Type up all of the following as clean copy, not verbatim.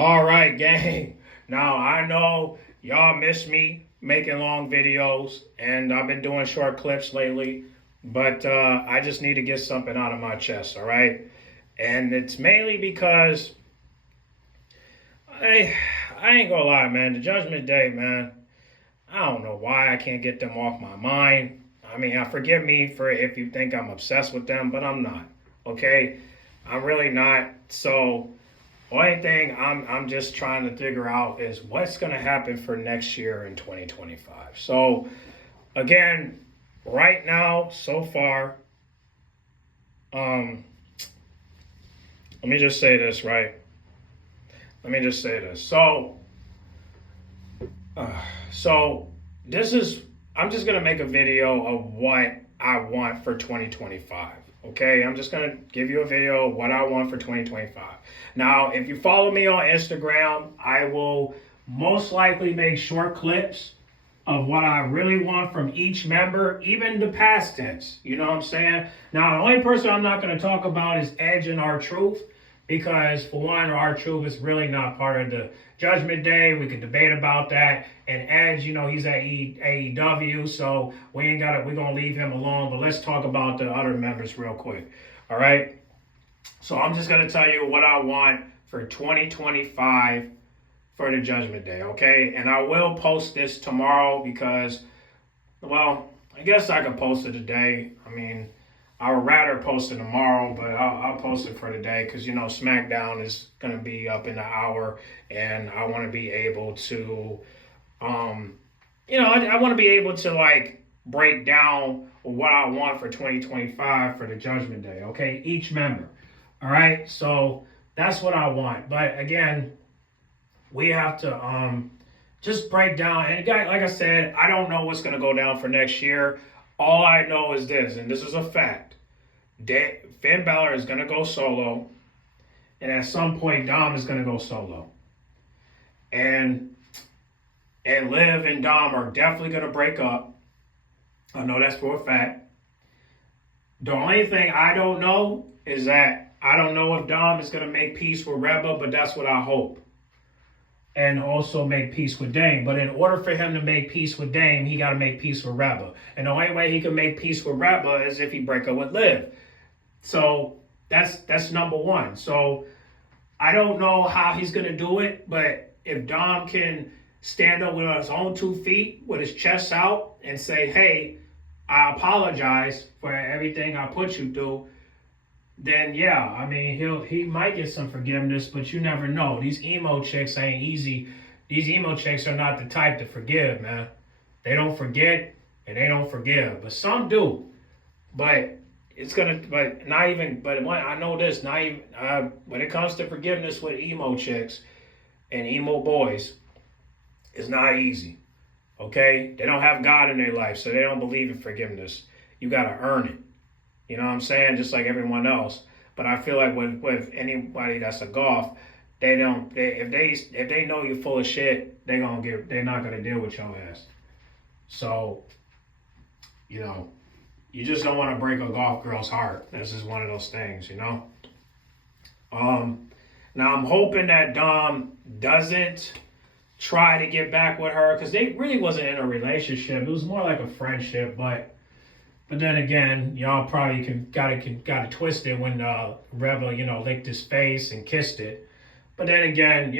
All right, gang. Now I know y'all miss me making long videos, and I've been doing short clips lately, but I just need to get something out of my chest, all right? And it's mainly because I I ain't gonna lie, man. The Judgment Day, man. I don't know why I can't get them off my mind. I mean, forgive me for if you think I'm obsessed with them, but I'm not. Okay, I'm really not. So only thing I'm just trying to figure out is what's going to happen for next year in 2025. So again, right now, so far, um, let me just say this, right? Let me just say this. Uh, so this is I'm just gonna make a video of what I want for 2025. Okay, I'm just gonna give you a video of what I want for 2025. Now, if you follow me on Instagram, I will most likely make short clips of what I really want from each member, even the past tense. You know what I'm saying? Now, the only person I'm not going to talk about is Edge and R-Truth, because for one, R-Truth is really not part of the Judgment Day. We could debate about that. And Edge, he's at AEW, so we're gonna leave him alone. But let's talk about the other members real quick. All right. So I'm just gonna tell you what I want for 2025 for the Judgment Day, okay? And I will post this tomorrow because, well, I guess I could post it today. I mean, I would rather post it tomorrow, but I'll post it for today because, SmackDown is going to be up in an hour, and I want to be able to, I want to be able to, like, break down what I want for 2025 for the Judgment Day, okay? Each member, all right? So that's what I want. But, again, we have to just break down. And guy, like I said, I don't know what's going to go down for next year. All I know is this, and this is a fact. Finn Balor is going to go solo, and at some point, Dom is going to go solo. And Liv and Dom are definitely going to break up. I know that's for a fact. The only thing I don't know is that I don't know if Dom is going to make peace with Reba, but that's what I hope. And also make peace with Dame. But in order for him to make peace with Dame, he got to make peace with Reba. And the only way he can make peace with Reba is if he break up with Liv. So that's number one. So I don't know how he's going to do it, but if Dom can stand up with his own 2 feet, with his chest out, and say, hey, I apologize for everything I put you through, then yeah, I mean, he might get some forgiveness, but you never know. These emo chicks ain't easy. These emo chicks are not the type to forgive, man. They don't forget and they don't forgive, but some do. But I know this, not even, when it comes to forgiveness with emo chicks and emo boys, it's not easy, okay? They don't have God in their life, so they don't believe in forgiveness. You gotta earn it. You know what I'm saying? Just like everyone else. But I feel like with anybody that's a golf, if they know you're full of shit, they're not gonna deal with your ass. So, you just don't want to break a golf girl's heart. This is one of those things, Now I'm hoping that Dom doesn't try to get back with her, because they really wasn't in a relationship. It was more like a friendship, but then again, y'all probably got it twisted when Reba, licked his face and kissed it. But then again,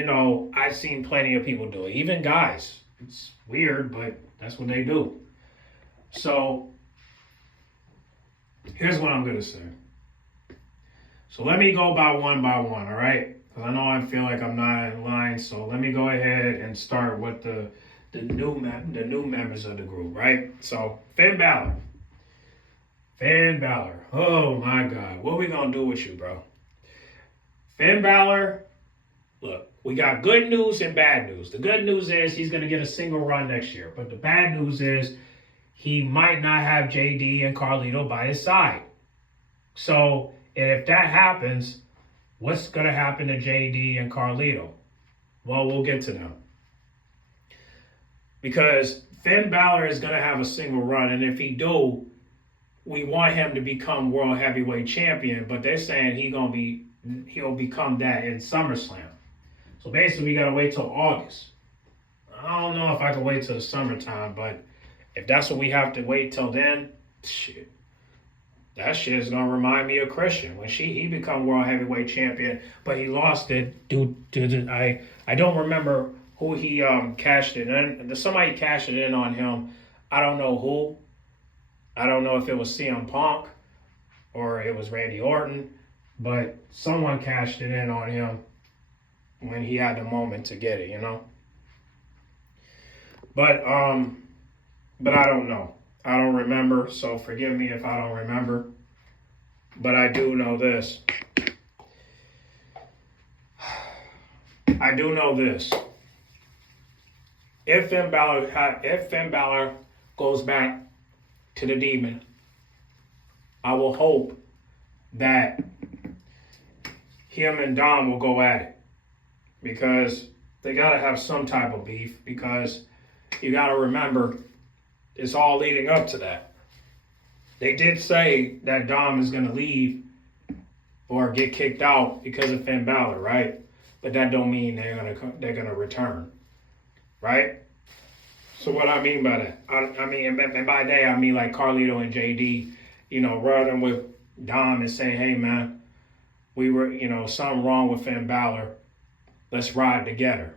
I've seen plenty of people do it, even guys. It's weird, but that's what they do. So here's what I'm gonna say. So let me go by one, all right? Because I know I feel like I'm not in line. So let me go ahead and start with the new members of the group, right? So Finn Balor. Oh my God. What are we going to do with you, bro? Finn Balor, look, we got good news and bad news. The good news is he's going to get a single run next year. But the bad news is he might not have JD and Carlito by his side. So if that happens, what's going to happen to JD and Carlito? Well, we'll get to them. Because Finn Balor is going to have a single run. And if he do, we want him to become world heavyweight champion, but they're saying he'll become that in SummerSlam. So basically, we gotta wait till August. I don't know if I can wait till the summertime, but if that's what we have to wait till then, shit, that shit is gonna remind me of Christian when he become world heavyweight champion, but he lost it due to I don't remember who he cashed it in. Somebody cashed it in on him. I don't know who. I don't know if it was CM Punk or it was Randy Orton, but someone cashed it in on him when he had the moment to get it, you know. But I don't know. I don't remember, so forgive me if I don't remember. But I do know this. I do know this. If Finn Balor goes back to the Demon, I will hope that him and Dom will go at it, because they got to have some type of beef, because you got to remember it's all leading up to that. They did say that Dom is going to leave or get kicked out because of Finn Balor, right? But that don't mean they're gonna return, right? So what I mean by that, I mean, and by that I mean like Carlito and JD, you know, running with Dom and saying, hey man, we were, you know, something wrong with Finn Balor. Let's ride together.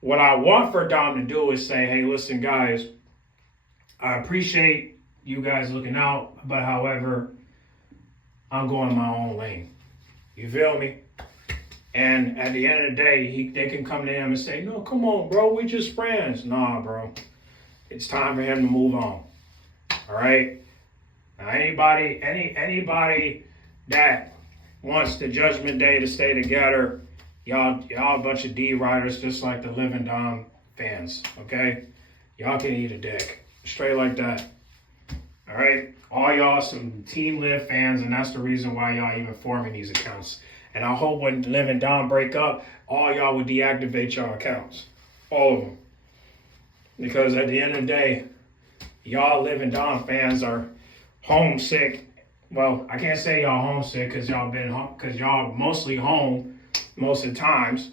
What I want for Dom to do is say, hey, listen, guys, I appreciate you guys looking out, but however, I'm going my own lane. You feel me? And at the end of the day, they can come to him and say, no, come on, bro, we just friends. Nah, bro. It's time for him to move on. All right? Now, anybody that wants the Judgment Day to stay together, y'all a bunch of D-riders just like the Living Dom fans, okay? Y'all can eat a dick. Straight like that. All right? All y'all some Team Liv fans, and that's the reason why y'all even forming these accounts. And I hope when Liv and Dom break up, all y'all would deactivate y'all accounts. All of them. Because at the end of the day, y'all Liv and Dom fans are homesick. Well, I can't say y'all homesick because y'all mostly home most of the times.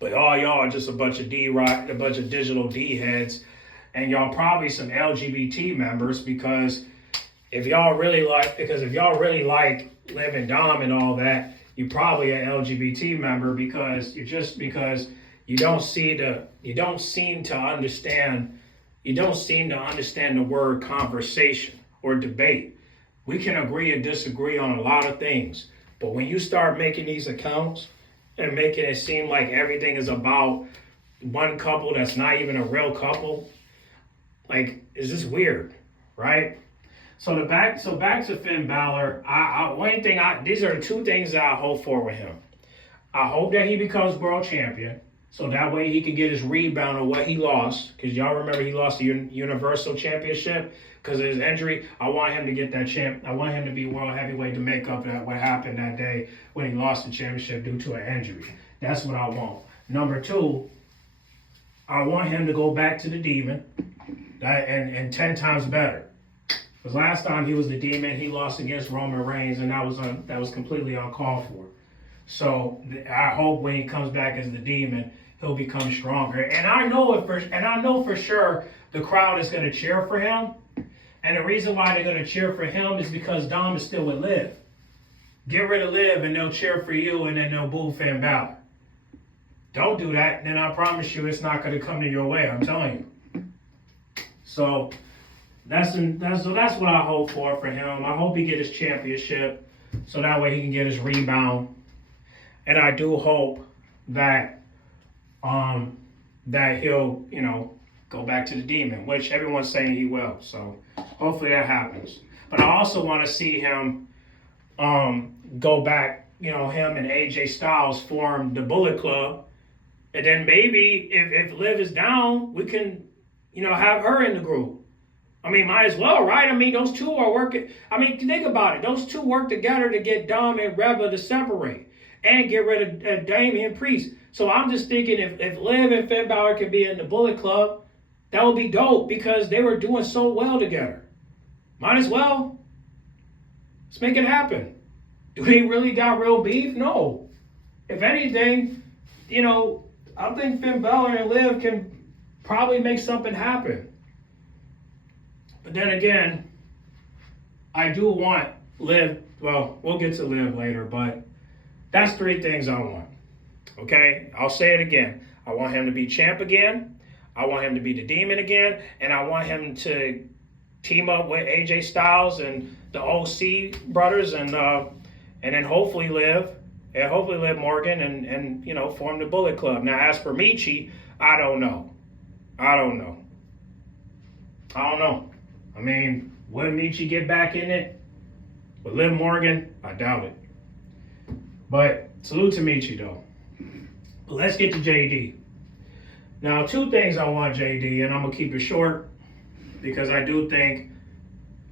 But all y'all are just a bunch of a bunch of digital D heads. And y'all probably some LGBT members, because if y'all really like Liv and Dom and all that, you're probably an LGBT member, because you don't seem to understand the word conversation or debate. We can agree and disagree on a lot of things, but when you start making these accounts and making it seem like everything is about one couple that's not even a real couple, like, is this weird, right? So back to Finn Balor. These are the two things that I hope for with him. I hope that he becomes world champion, so that way he can get his rebound on what he lost. Because y'all remember he lost the Universal Championship because of his injury. I want him to get that champ. I want him to be world heavyweight to make up that what happened that day when he lost the championship due to an injury. That's what I want. Number two, I want him to go back to the Demon, and 10 times better. Because last time he was the Demon, he lost against Roman Reigns, and that was completely uncalled for. So I hope when he comes back as the Demon, he'll become stronger. And I know for sure the crowd is going to cheer for him. And the reason why they're going to cheer for him is because Dom is still with Liv. Get rid of Liv, and they'll cheer for you, and then they'll boo Finn Balor. Don't do that, then I promise you it's not going to come to your way. I'm telling you. So that's what I hope for him. I hope he get his championship, so that way he can get his rebound. And I do hope that he'll, go back to the Demon, which everyone's saying he will. So hopefully that happens. But I also want to see him go back, him and AJ Styles form the Bullet Club. And then maybe if Liv is down, we can, have her in the group. I mean, might as well, right? I mean, those two are working. I mean, think about it. Those two work together to get Dom and Reba to separate and get rid of Damian Priest. So I'm just thinking if Liv and Finn Balor could be in the Bullet Club, that would be dope, because they were doing so well together. Might as well. Let's make it happen. Do they really got real beef? No. if anything, I think Finn Balor and Liv can probably make something happen. But then again, I do want Liv. Well, we'll get to Liv later, but that's 3 things I want. Okay, I'll say it again. I want him to be champ again. I want him to be the Demon again, and I want him to team up with AJ Styles and the OC brothers, and then hopefully Liv Morgan, and form the Bullet Club. Now, as for Michi, I don't know. I mean, will Michi get back in it? With Liv Morgan, I doubt it. But salute to Michi though. But let's get to JD. Now, 2 things I want JD, and I'm gonna keep it short because I do think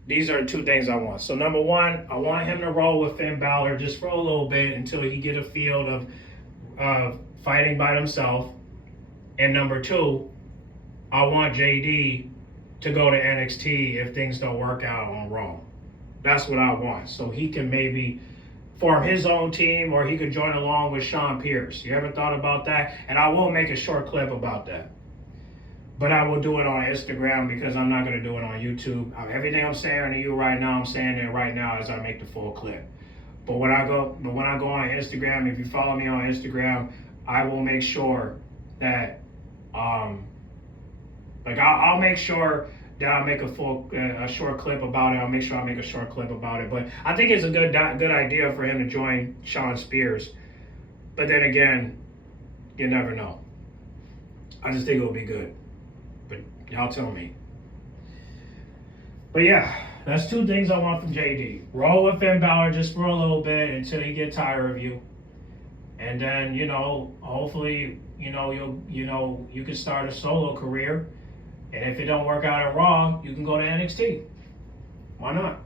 these are 2 things I want. So number 1, I want him to roll with Finn Balor just for a little bit until he get a feel of fighting by himself. And number 2, I want JD to go to NXT if things don't work out on Raw. That's what I want. So he can maybe form his own team, or he could join along with Sean Pierce. You ever thought about that? And I will make a short clip about that. But I will do it on Instagram because I'm not going to do it on YouTube. Everything I'm saying to you right now, I'm saying it right now as I make the full clip. But when I go on Instagram, if you follow me on Instagram, I will make sure that I'll make sure that I make a short clip about it. I'll make sure I make a short clip about it. But I think it's a good idea for him to join Sean Spears. But then again, you never know. I just think it'll be good. But y'all tell me. But yeah, that's 2 things I want from JD. Roll with Finn Balor just for a little bit until he get tired of you. And then, hopefully, you can start a solo career. And if it don't work out at Raw, you can go to NXT. Why not?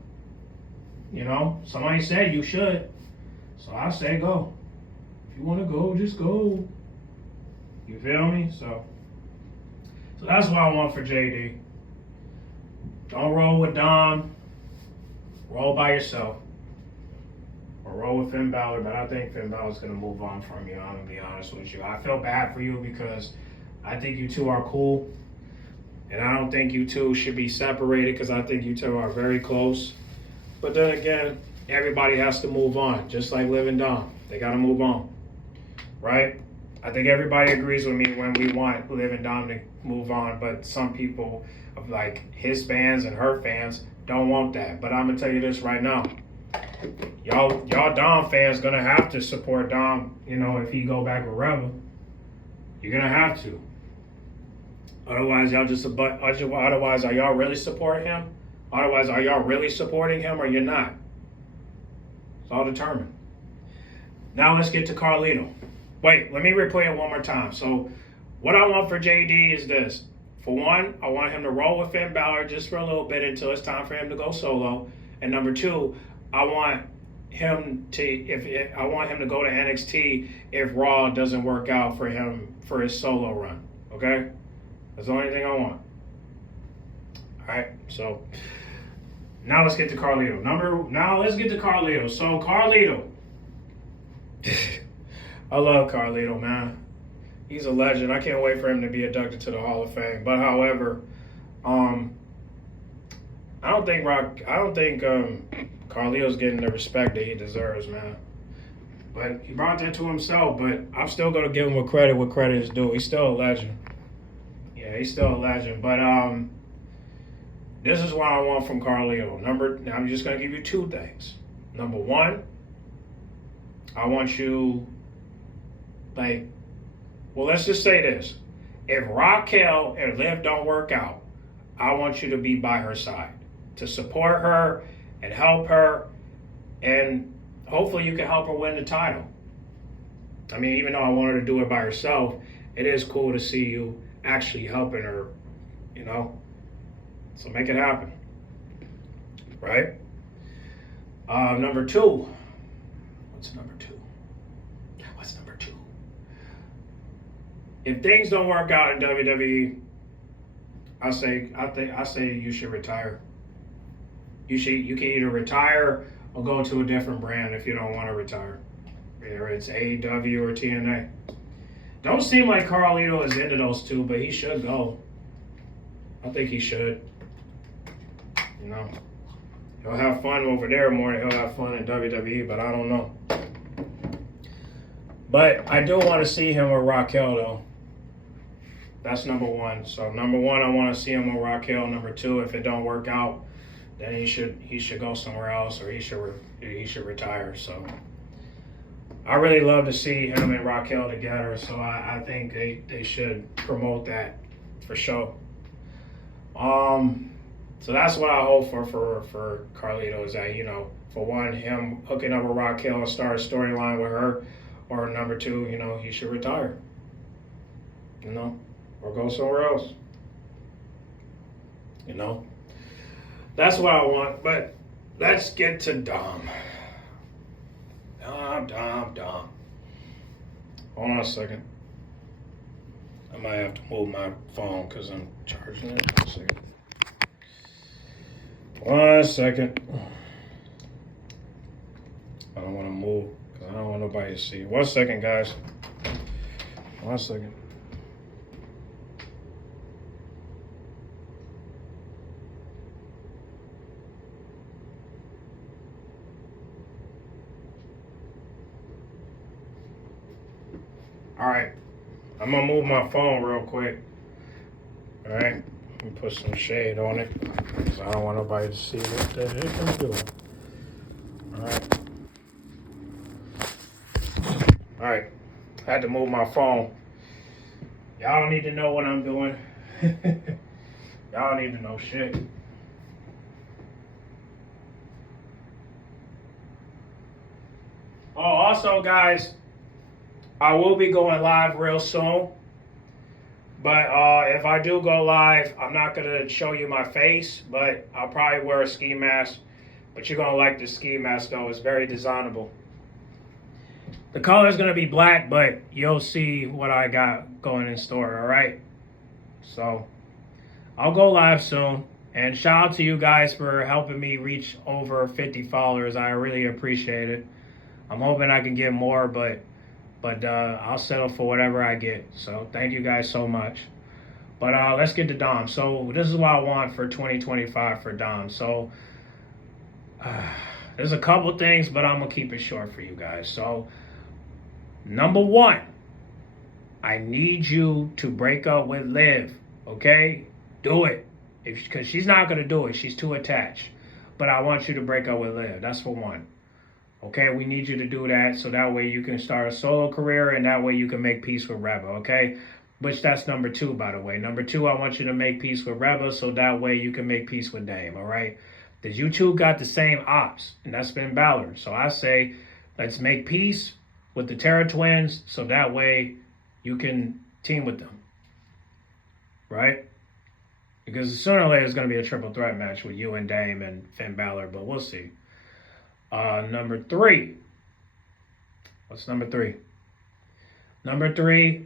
Somebody said you should. So I say go. If you want to go, just go. You feel me? So that's what I want for JD. Don't roll with Dom. Roll by yourself. Or roll with Finn Balor, but I think Finn Balor's going to move on from you. I'm going to be honest with you. I feel bad for you because I think you 2 are cool. And I don't think you 2 should be separated because I think you 2 are very close. But then again, everybody has to move on, just like Liv and Dom. They got to move on, right? I think everybody agrees with me when we want Liv and Dom to move on, but some people, like his fans and her fans, don't want that. But I'm going to tell you this right now. Y'all Dom fans going to have to support Dom, if he go back with Rebel. You're going to have to. Otherwise, otherwise, are y'all really supporting him? Otherwise, are y'all really supporting him or you're not? It's all determined. Now let's get to Carlito. Wait, let me replay it one more time. So what I want for JD is this. For one, I want him to roll with Finn Balor just for a little bit until it's time for him to go solo. And number 2, I want him to go to NXT if Raw doesn't work out for him for his solo run. Okay? That's the only thing I want. Alright, so now let's get to Carlito. So Carlito. I love Carlito, man. He's a legend. I can't wait for him to be inducted to the Hall of Fame. But however, I don't think Carlito's getting the respect that he deserves, man. But he brought that to himself. But I'm still gonna give him what credit is due. He's still a legend. Yeah, he's still a legend. But this is what I want from Carlito. I'm just gonna give you 2 things. Number 1, I want you, let's just say this. If Raquel and Liv don't work out, I want you to be by her side to support her and help her, and hopefully you can help her win the title. I mean, even though I want her to do it by herself, it is cool to see you actually helping her, So make it happen, right? Number 2. What's number 2? If things don't work out in WWE, I say you should retire. You can either retire or go to a different brand if you don't want to retire. whether it's AEW or TNA. Don't seem like Carlito is into those two, but he should go. I think he should. You know, he'll have fun over there more than he'll have fun in WWE, but I don't know. But I do want to see him with Raquel, though. That's number one. So number one, I want to see him with Raquel. Number two, if it don't work out, then he should go somewhere else, or he should retire. So I really love to see him and Raquel together. So I think they should promote that for sure. So that's what I hope for Carlito, is that, you know, for one, him hooking up with Raquel and start a storyline with her, or number two, you know, he should retire. You know, or go somewhere else. You know, that's what I want. But let's get to Dom. Dom. Hold on a second. I might have to move my phone because I'm charging it. 1 second. I don't want to move because I don't want nobody to see. 1 second, guys. 1 second. All right. I'm going to move my phone real quick. All right. Let me put some shade on it because I don't want nobody to see what the heck I'm doing. All right. All right. I had to move my phone. Y'all don't need to know what I'm doing. Y'all don't need to know shit. Oh, also, guys, I will be going live real soon. But if I do go live, I'm not going to show you my face, but I'll probably wear a ski mask. But you're going to like the ski mask, though. It's very designable. The color is going to be black, but you'll see what I got going in store, all right? So I'll go live soon. And shout out to you guys for helping me reach over 50 followers. I really appreciate it. I'm hoping I can get more, but I'll settle for whatever I get. So thank you guys so much. But let's get to Dom. So this is what I want for 2025 for Dom. So there's a couple things, but I'm going to keep it short for you guys. So number one, I need you to break up with Liv, okay? Do it. Because she's not going to do it. She's too attached. But I want you to break up with Liv. That's for one. Okay, we need you to do that so that way you can start a solo career and that way you can make peace with Reba, okay? Which that's number two, by the way. Number two, I want you to make peace with Reba so that way you can make peace with Dame, all right? Because you two got the same ops, and that's Finn Balor. So I say, let's make peace with the Terror Twins so that way you can team with them, right? Because sooner or later it's going to be a triple threat match with you and Dame and Finn Balor, but we'll see. Number three. What's number three? Number three,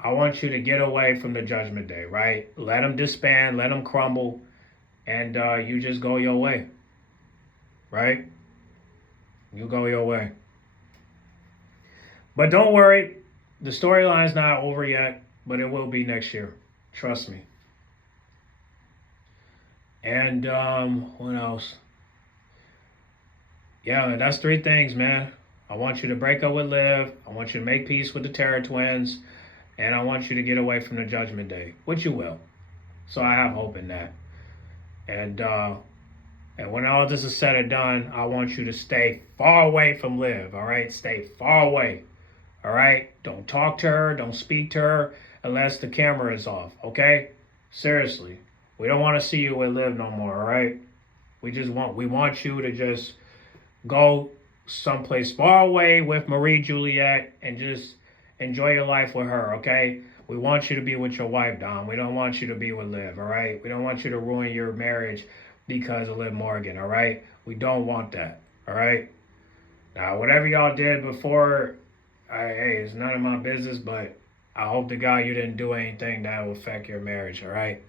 I want you to get away from the Judgment Day, right? Let them disband, let them crumble, and you just go your way, right? You go your way. But don't worry, the storyline's not over yet, but it will be next year. Trust me. And what else? Yeah, that's three things, man. I want you to break up with Liv. I want you to make peace with the Terror Twins. And I want you to get away from the Judgment Day, which you will. So I have hope in that. And when all this is said and done, I want you to stay far away from Liv, all right? Stay far away, all right? Don't talk to her. Don't speak to her unless the camera is off, okay? Seriously. We don't want to see you with Liv no more, all right? We want you to just go someplace far away with Marie Juliet and just enjoy your life with her, okay? We want you to be with your wife, Dom. We don't want you to be with Liv, all right? We don't want you to ruin your marriage because of Liv Morgan, all right? We don't want that, all right? Now, whatever y'all did before, hey, it's none of my business, but I hope to God you didn't do anything that will affect your marriage, all right?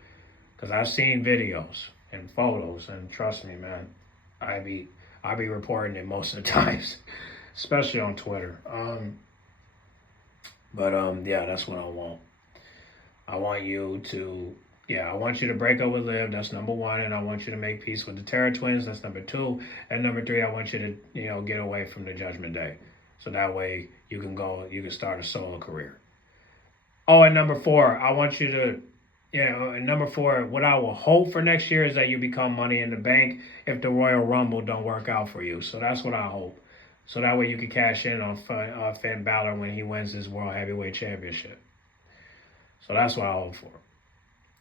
Because I've seen videos and photos, and trust me, man, I be reporting it most of the times. especially on Twitter. Yeah, that's what I want. I want you to, yeah, I want you to break up with Liv. That's number one, and I want you to make peace with the Terror Twins. That's number two, and number three, I want you to, get away from the Judgment Day, so that way you can start a solo career. Oh, and number four, I want you to, and number four, what I will hope for next year is that you become Money in the Bank if the Royal Rumble don't work out for you. So that's what I hope. So that way you can cash in on Finn Balor when he wins his World Heavyweight Championship. So that's what I hope for.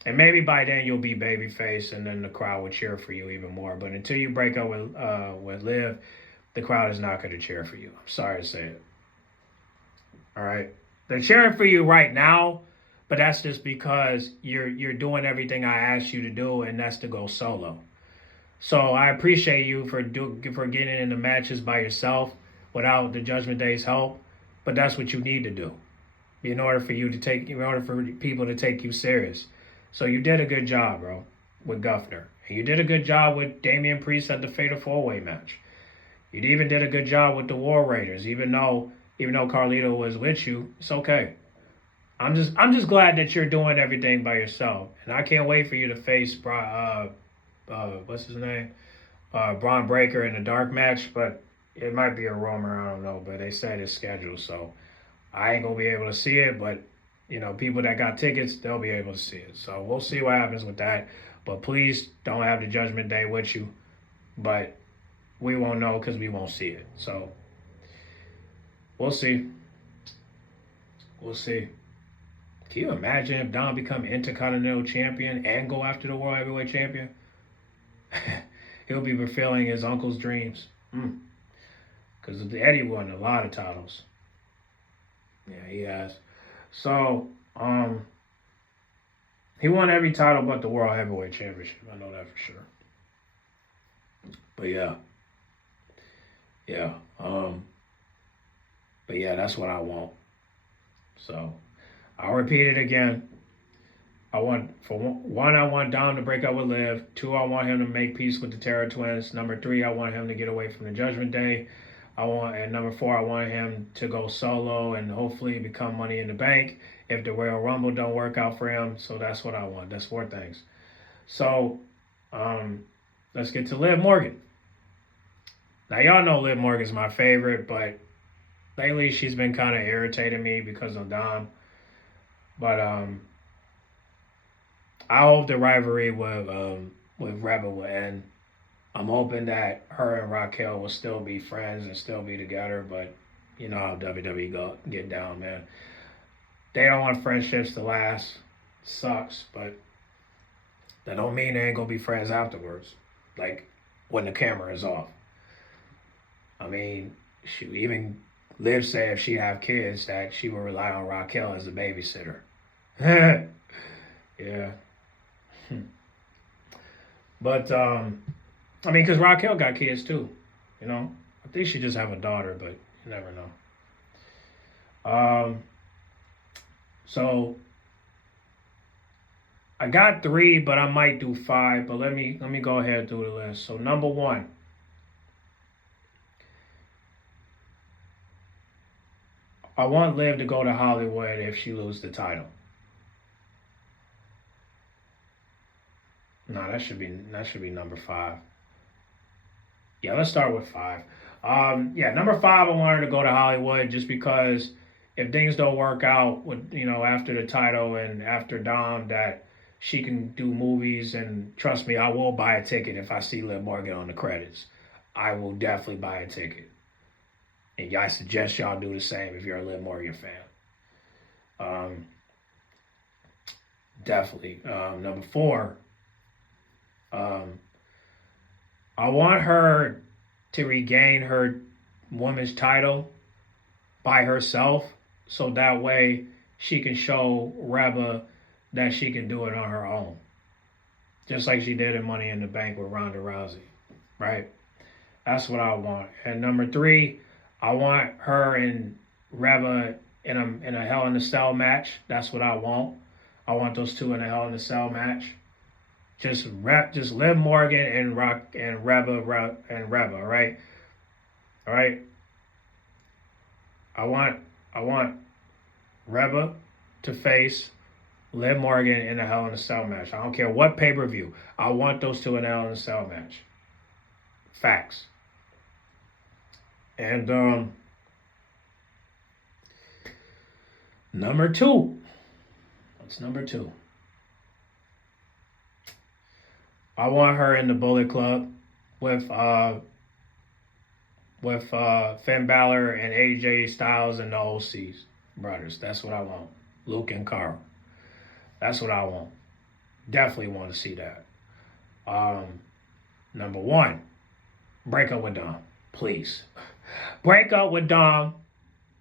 And maybe by then you'll be babyface, and then the crowd will cheer for you even more. But until you break up with Liv, the crowd is not going to cheer for you. I'm sorry to say it. All right, they're cheering for you right now, but that's just because you're doing everything I asked you to do, and that's to go solo. So I appreciate you for getting into matches by yourself without the Judgment Day's help, but that's what you need to do in order for people to take you serious. So you did a good job, bro, with Guffner. And you did a good job with Damian Priest at the Fatal 4-Way match. You even did a good job with the War Raiders, even though Carlito was with you. It's okay. I'm just glad that you're doing everything by yourself, and I can't wait for you to face what's his name, Braun Breaker in a dark match. But it might be a rumor, I don't know. But they said it's scheduled, so I ain't gonna be able to see it. But people that got tickets, they'll be able to see it. So we'll see what happens with that. But please don't have the Judgment Day with you. But we won't know because we won't see it. So we'll see. We'll see. Can you imagine if Dom become Intercontinental Champion and go after the World Heavyweight Champion? He'll be fulfilling his uncle's dreams. Because Eddie won a lot of titles. Yeah, he has. So, he won every title but the World Heavyweight Championship. I know that for sure. But yeah. Yeah. But yeah, that's what I want. So, I'll repeat it again. I want Dom to break up with Liv. 2, I want him to make peace with the Terror Twins. Number 3, I want him to get away from the Judgment Day. And number 4, I want him to go solo and hopefully become Money in the Bank if the Royal Rumble don't work out for him. So that's what I want. That's 4 things. So let's get to Liv Morgan. Now, y'all know Liv Morgan's my favorite, but lately she's been kind of irritating me because of Dom. But I hope the rivalry with Rebel will end. I'm hoping that her and Raquel will still be friends and still be together, but you know how WWE get down, man. They don't want friendships to last. Sucks, but that don't mean they ain't gonna be friends afterwards. Like when the camera is off. I mean, she even Liv said if she have kids that she will rely on Raquel as a babysitter. Yeah. But I mean, because Raquel got kids too, I think she just have a daughter, but you never know. So I got 3, but I might do 5. But let me go ahead and do the list. So number 1, I want Liv to go to Hollywood if she loses the title. No, that should be number 5. Yeah, let's start with 5. Number 5, I want her to go to Hollywood just because if things don't work out with after the title and after Dom, that she can do movies, and trust me, I will buy a ticket if I see Liv Morgan on the credits. I will definitely buy a ticket. And I suggest y'all do the same if you're a Liv Morgan fan. Definitely. Number 4, I want her to regain her women's title by herself, so that way she can show Reba that she can do it on her own. Just like she did in Money in the Bank with Ronda Rousey, right? That's what I want. And number 3, I want her and Reba in a Hell in a Cell match. That's what I want. I want those 2 in a Hell in a Cell match. Just Liv Morgan and Reba, all right? All right? I want Reba to face Liv Morgan in a Hell in a Cell match. I don't care what pay-per-view. I want those two in a Hell in a Cell match. Facts. And number two. What's number two? I want her in the Bullet Club with Finn Balor and AJ Styles and the OCs brothers. That's what I want. Luke and Carl. That's what I want. Definitely want to see that. Number one, break up with Dom, please. Break up with Dom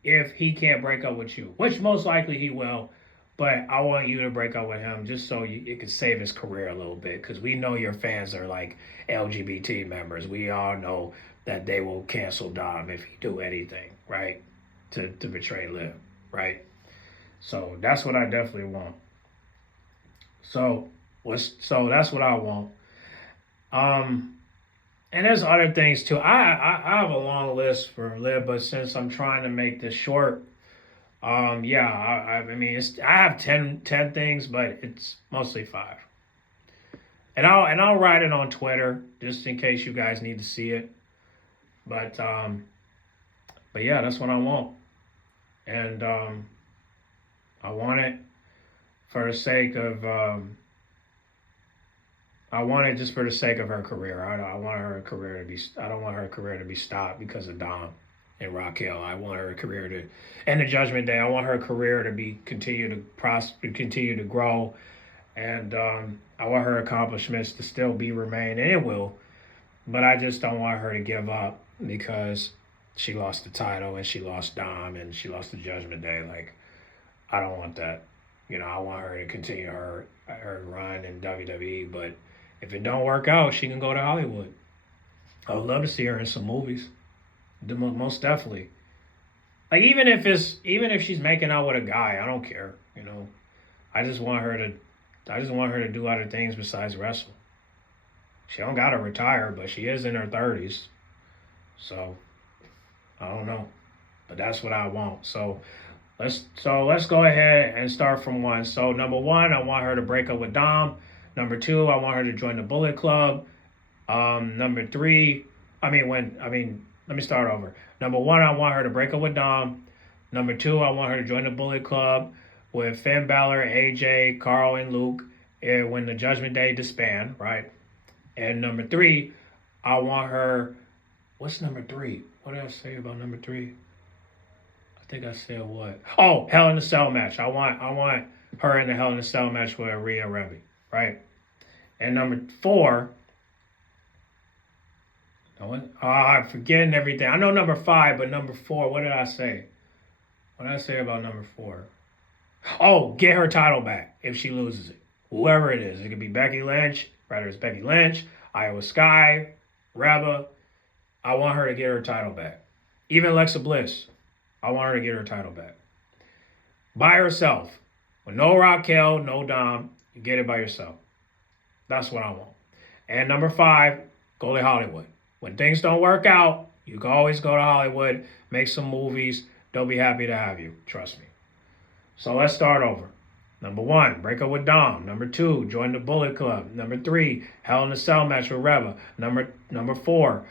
if he can't break up with you, which most likely he will. But I want you to break up with him just so it could save his career a little bit, because we know your fans are like LGBT members. We all know that they will cancel Dom if he do anything, right, to betray Liv, right? So that's what I definitely want. So that's what I want. And there's other things too. I have a long list for Liv, but since I'm trying to make this short, yeah, I mean, I have 10 things, but it's mostly 5. And I'll write it on Twitter just in case you guys need to see it. But yeah, that's what I want. And I want it for the sake of I want it just for the sake of her career. I want her career to be. I don't want her career to be stopped because of Dom and Raquel. I want her career to, and the Judgment Day. I want her career to be continue to prosper, continue to grow, and I want her accomplishments to still remain, and it will. But I just don't want her to give up because she lost the title and she lost Dom and she lost the Judgment Day. Like, I don't want that. You know, I want her to continue her run in WWE, but if it don't work out, she can go to Hollywood. I would love to see her in some movies. Most definitely. Like even if she's making out with a guy, I don't care. You know, I just want her to do other things besides wrestle. She don't gotta retire, but she is in her 30s. So I don't know. But that's what I want. So let's go ahead and start from 1. So number 1, I want her to break up with Dom. Number 2, I want her to join the Bullet Club. Number 3, let me start over. Number 1, I want her to break up with Dom. Number 2, I want her to join the Bullet Club with Finn Balor, AJ, Carl, and Luke when the Judgment Day disband, right? And number 3, I want her. What's number 3? What did I say about number 3? I think I said what? Oh, Hell in a Cell match. I want her in the Hell in a Cell match with Rhea Ripley, right? And number 4. I'm forgetting everything. I know number 5, but number 4. What did I say? What did I say about number 4? Oh, get her title back if she loses it. Whoever it is. It could be Becky Lynch. Whether it's Becky Lynch, Io Sky, Reba. I want her to get her title back. Even Alexa Bliss. I want her to get her title back. By herself. With no Raquel, no Dom. You get it by yourself. That's what I want. And number 5, go to Hollywood. When things don't work out, you can always go to Hollywood, make some movies. They'll be happy to have you. Trust me. So let's start over. Number 1, break up with Dom. Number 2, join the Bullet Club. Number 3, Hell in a Cell match with Reba. Number 4,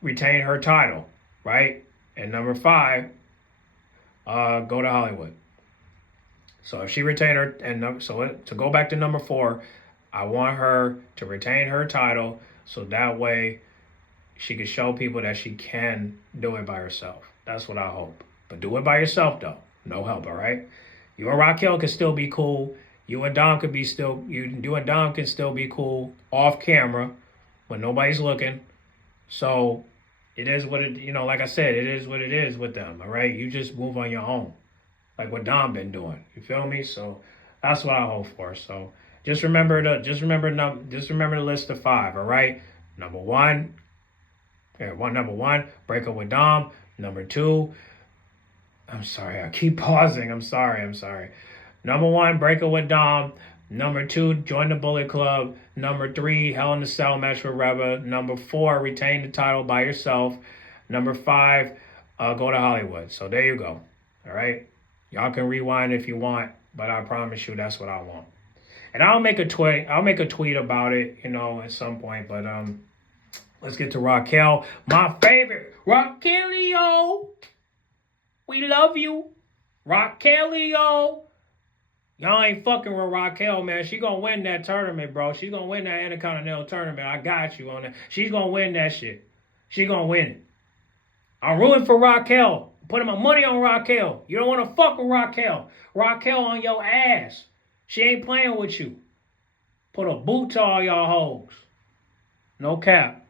retain her title, right? And number 5, go to Hollywood. So if she retained her, to go back to number 4, I want her to retain her title so that way she can show people that she can do it by herself. That's what I hope. But do it by yourself though. No help, all right? You and Raquel can still be cool. You and Dom can still be cool off camera when nobody's looking. So it is what it, like I said, it is what it is with them, all right? You just move on your own, like what Dom been doing. You feel me? So that's what I hope for. So just remember the list of 5, all right? Number 1, break up with Dom. Number 2, I'm sorry, I keep pausing. I'm sorry. Number 1, break up with Dom. Number 2, join the Bullet Club. Number 3, Hell in a Cell match with Reba. Number 4, retain the title by yourself. Number 5, go to Hollywood. So there you go. All right. Y'all can rewind if you want, but I promise you that's what I want. And I'll make a tweet. I'll make a tweet about it, at some point. But let's get to Raquel, my favorite. Raquelio, we love you, Raquelio. Y'all ain't fucking with Raquel, man. She gonna win that tournament, bro. She's gonna win that Intercontinental tournament. I got you on that. She's gonna win that shit. She gonna win it. I'm rooting for Raquel. Putting my money on Raquel. You don't want to fuck with Raquel. Raquel on your ass. She ain't playing with you. Put a boot to all y'all hoes. No cap.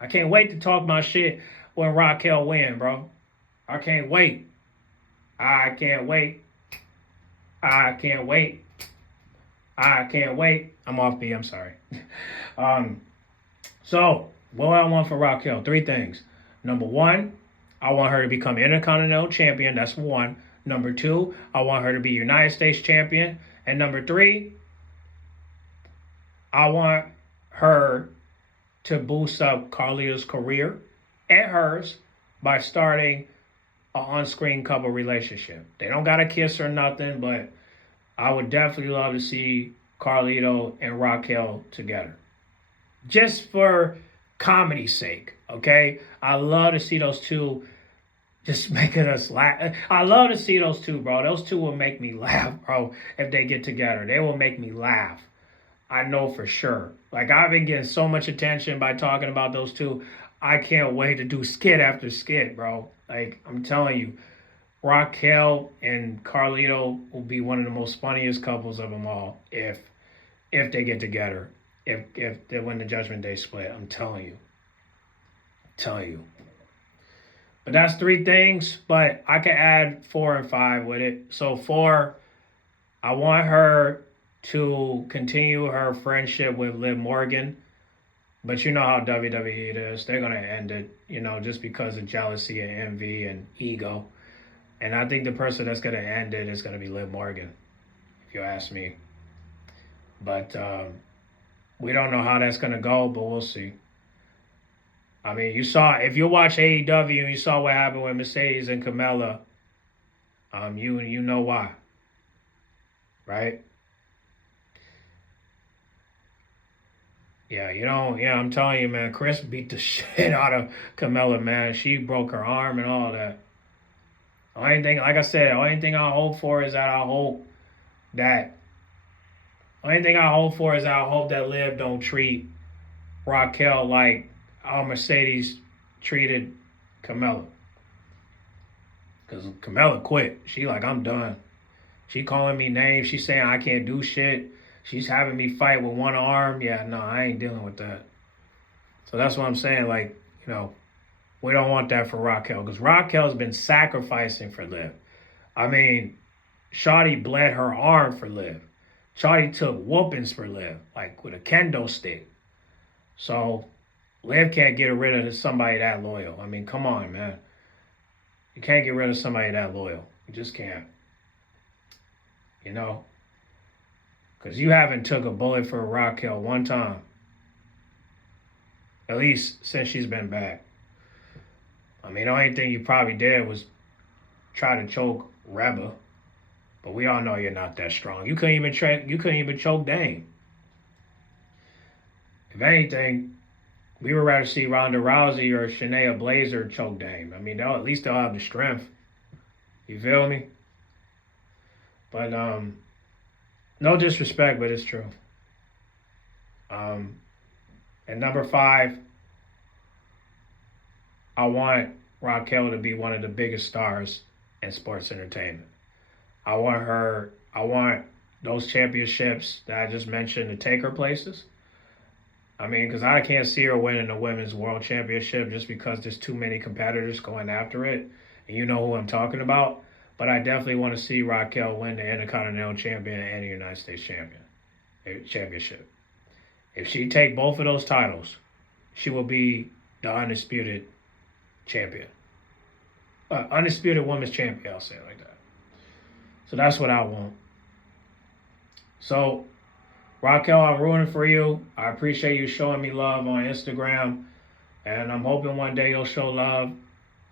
I can't wait to talk my shit when Raquel win, bro. I can't wait. I can't wait. I can't wait. I can't wait. I'm off beat. I'm sorry. So, what I want for Raquel? 3 things. Number 1, I want her to become Intercontinental Champion. That's 1. Number 2, I want her to be United States Champion. And number 3, I want her to boost up Carlito's career and hers by starting an on-screen couple relationship. They don't got to kiss or nothing, but I would definitely love to see Carlito and Raquel together. Just for comedy's sake, okay? I love to see those two just making us laugh. I love to see those two, bro. Those two will make me laugh, bro, if they get together. They will make me laugh. I know for sure. Like, I've been getting so much attention by talking about those two. I can't wait to do skit after skit, bro. Like, I'm telling you, Raquel and Carlito will be one of the most funniest couples of them all if they get together. If they win the Judgment Day split. I'm telling you. But that's 3 things, but I can add 4 and 5 with it. So 4, I want her to continue her friendship with Liv Morgan. But you know how WWE it is. They're going to end it, just because of jealousy and envy and ego. And I think the person that's going to end it is going to be Liv Morgan, if you ask me. But we don't know how that's going to go, but we'll see. I mean, if you watch AEW and you saw what happened with Mercedes and Carmella, you know why, right? Yeah, I'm telling you, man, Chris beat the shit out of Carmella, man. She broke her arm and all that. Only thing I hope for is that I hope that Liv don't treat Raquel like how Mercedes treated Carmella. Because Carmella quit. She like, I'm done. She calling me names. She's saying I can't do shit. She's having me fight with one arm. Yeah, no, I ain't dealing with that. So that's what I'm saying. Like, we don't want that for Raquel. Because Raquel's been sacrificing for Liv. I mean, Shawty bled her arm for Liv. Shawty took whoopings for Liv, like with a kendo stick. So Liv can't get rid of somebody that loyal. I mean, come on, man. You can't get rid of somebody that loyal. You just can't. Because you haven't took a bullet for Raquel one time. At least since she's been back. I mean, the only thing you probably did was try to choke Reba. But we all know you're not that strong. You couldn't even choke Dane. If anything, we would rather see Ronda Rousey or Shayna Baszler choke Dane. I mean, at least they'll have the strength. You feel me? But no disrespect, but it's true. And number 5, I want Raquel to be one of the biggest stars in sports entertainment. I want those championships that I just mentioned to take her places. I mean, because I can't see her winning the Women's World Championship just because there's too many competitors going after it. And you know who I'm talking about. But I definitely want to see Raquel win the Intercontinental Champion and the United States Championship. If she take both of those titles, she will be the undisputed champion. Undisputed women's champion, I'll say it like that. So that's what I want. So, Raquel, I'm rooting for you. I appreciate you showing me love on Instagram. And I'm hoping one day you'll show love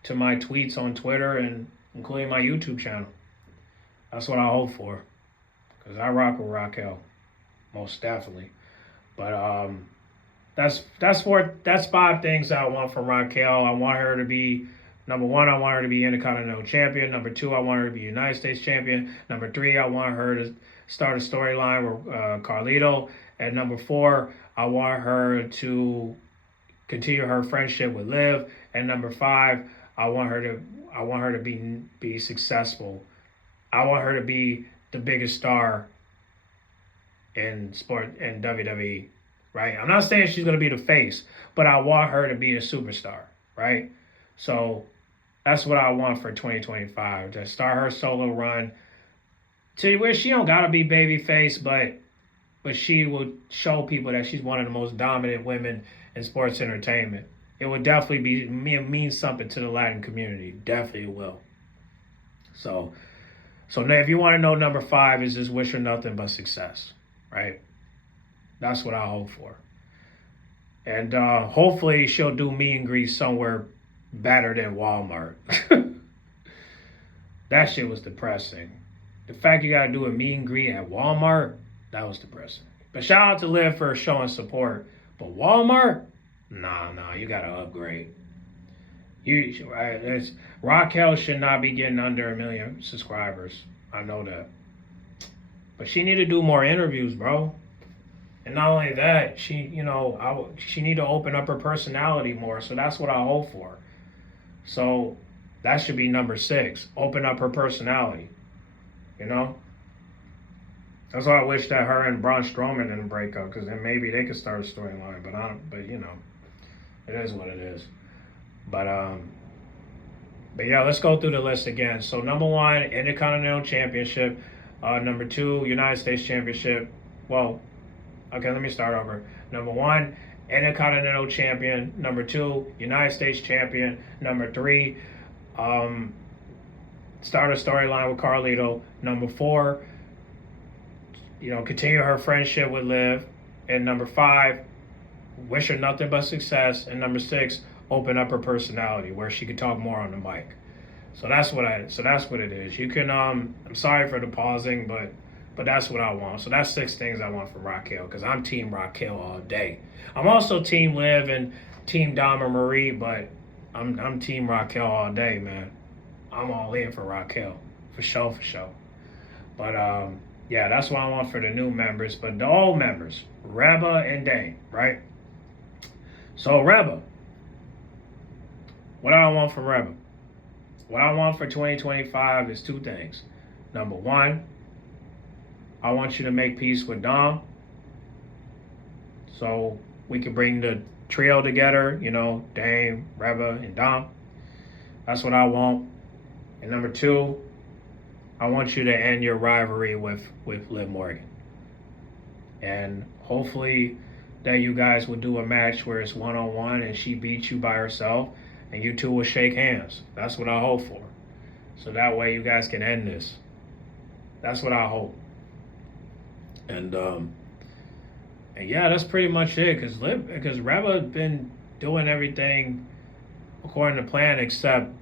to my tweets on Twitter and including my YouTube channel. That's what I hope for, because I rock with Raquel, most definitely. But that's 5 things I want from Raquel. I want her to be number 1. I want her to be Intercontinental Champion. Number 2, I want her to be United States Champion. Number 3, I want her to start a storyline with Carlito. And number 4, I want her to continue her friendship with Liv. And number 5, I want her to be successful. I want her to be the biggest star in WWE, right? I'm not saying she's gonna be the face, but I want her to be a superstar, right? So that's what I want for 2025. To start her solo run to where she don't gotta be babyface, but she will show people that she's one of the most dominant women in sports entertainment. It would definitely mean something to the Latin community. Definitely will. So now if you want to know number 5 is just wish her nothing but success, right? That's what I hope for. And hopefully she'll do meet and greet somewhere better than Walmart. That shit was depressing. The fact you got to do a meet and greet at Walmart, that was depressing. But shout out to Liv for showing support. But Walmart, nah, you got to upgrade. Raquel should not be getting under 1 million subscribers. I know that. But she need to do more interviews, bro. And not only that, she need to open up her personality more. So that's what I hope for. So that should be number 6. Open up her personality. You know? That's why I wish that her and Braun Strowman didn't break up, because then maybe they could start a storyline. But you know, it is what it is. But yeah, let's go through the list again. So number 1, Intercontinental Championship. Number 2, United States Championship. Well, okay, let me start over. Number 1, Intercontinental Champion. Number 2, United States Champion. Number 3, start a storyline with Carlito. Number 4, continue her friendship with Liv. And number 5, wish her nothing but success. And number 6, open up her personality where she could talk more on the mic. So that's what it is. You can I'm sorry for the pausing, but that's what I want. So that's 6 things I want from Raquel, because I'm team Raquel all day. I'm also team Liv and team Dom and Marie, but I'm team Raquel all day, man. I'm all in for Raquel. For sure. But yeah, that's what I want for the new members. But the old members, Reba and Dane, right? So Reba, what do I want from Reba? What I want for 2025 is 2 things. Number 1, I want you to make peace with Dom, so we can bring the trio together, Dame, Reba, and Dom. That's what I want. And number 2, I want you to end your rivalry with Liv Morgan. And hopefully that you guys will do a match where it's 1-on-1 and she beats you by herself, and you 2 will shake hands. That's what I hope for. So that way you guys can end this. That's what I hope. And yeah, that's pretty much it. Because Reba been doing everything according to plan except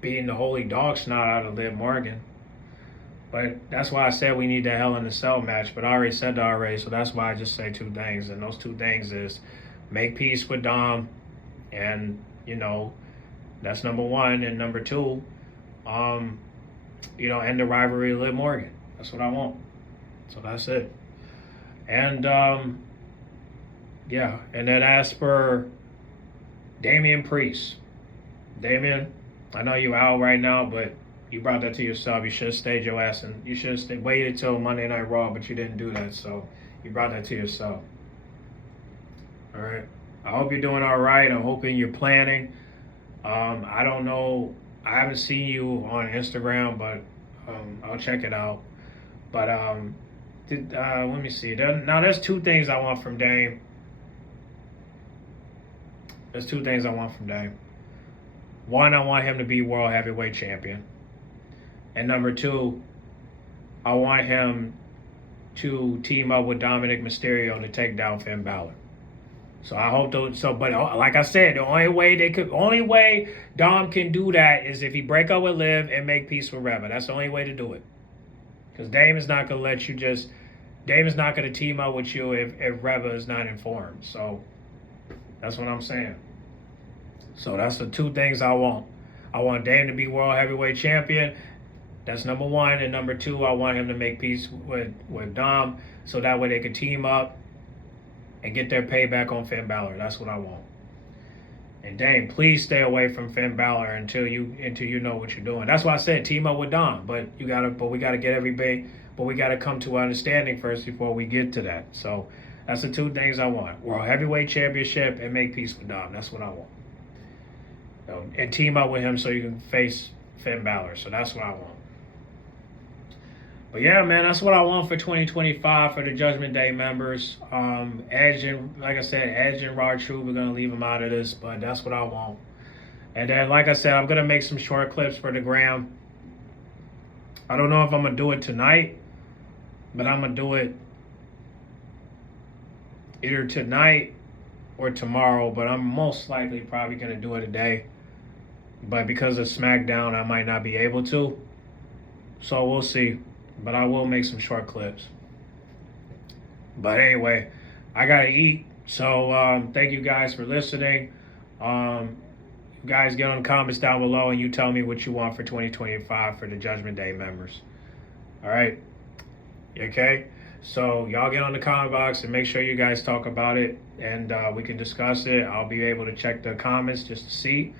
beating the holy dog snot out of Liv Morgan. But that's why I said we need that Hell in a Cell match. But I already said that already, so that's why I just say 2 things. And those 2 things is make peace with Dom, and that's number 1. And number 2, end the rivalry with Liv Morgan. That's what I want. So that's it. And yeah, and then as for Damian Priest, Damian, I know you out right now, but you brought that to yourself. You should have stayed your ass, and you should have waited till Monday Night Raw, but you didn't do that, so you brought that to yourself. All right. I hope you're doing all right. I'm hoping you're planning. I don't know. I haven't seen you on Instagram, but I'll check it out. But let me see. Now, there's 2 things I want from Dame. There's 2 things I want from Dame. 1, I want him to be World Heavyweight Champion. And number 2, I want him to team up with Dominic Mysterio to take down Finn Balor. So I hope those. So, but like I said, the only way Dom can do that is if he break up with Liv and make peace with Reva. That's the only way to do it. Because Dame is not gonna let you just. Dame is not gonna team up with you if Reva is not informed. So that's what I'm saying. So that's the two things I want. I want Dame to be world heavyweight champion. That's number one. And number two, I want him to make peace with Dom so that way they can team up and get their payback on Finn Balor. That's what I want. And Dame, please stay away from Finn Balor until you know what you're doing. That's why I said team up with Dom. But we gotta get everybody. But we gotta come to an understanding first before we get to that. So that's the two things I want: World Heavyweight Championship and make peace with Dom. That's what I want. And team up with him so you can face Finn Balor. So that's what I want. But yeah, man, that's what I want for 2025 for the Judgment Day members. Edge and, like I said, Edge and R-Truth, we're going to leave them out of this, but that's what I want. And then, like I said, I'm going to make some short clips for the gram. I don't know if I'm going to do it tonight, but I'm going to do it either tonight or tomorrow, but I'm most likely probably going to do it today. But because of SmackDown, I might not be able to. So we'll see. But I will make some short clips. But anyway, I gotta eat. So thank you guys for listening. You guys get on the comments down below and you tell me what you want for 2025 for the Judgment Day members. All right. Okay. So y'all get on the comment box and make sure you guys talk about it and we can discuss it. I'll be able to check the comments just to see.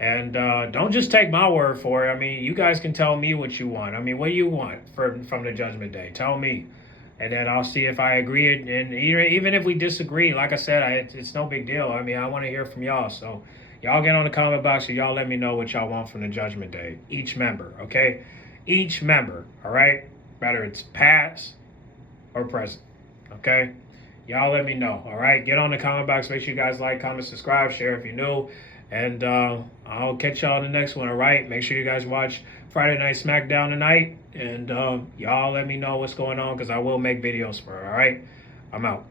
And don't just take my word for it. I mean, you guys can tell me what you want. I mean, what do you want from the Judgment Day? Tell me. And then I'll see if I agree. And even if we disagree, like I said, it's no big deal. I mean, I want to hear from y'all. So y'all get on the comment box and y'all let me know what y'all want from the Judgment Day. Each member, okay? Each member, all right? Whether it's past or present, okay? Y'all let me know, all right? Get on the comment box. Make sure you guys like, comment, subscribe, share if you're new. And I'll catch y'all in the next one, all right? Make sure you guys watch Friday Night SmackDown tonight. And y'all let me know what's going on because I will make videos for it, all right? I'm out.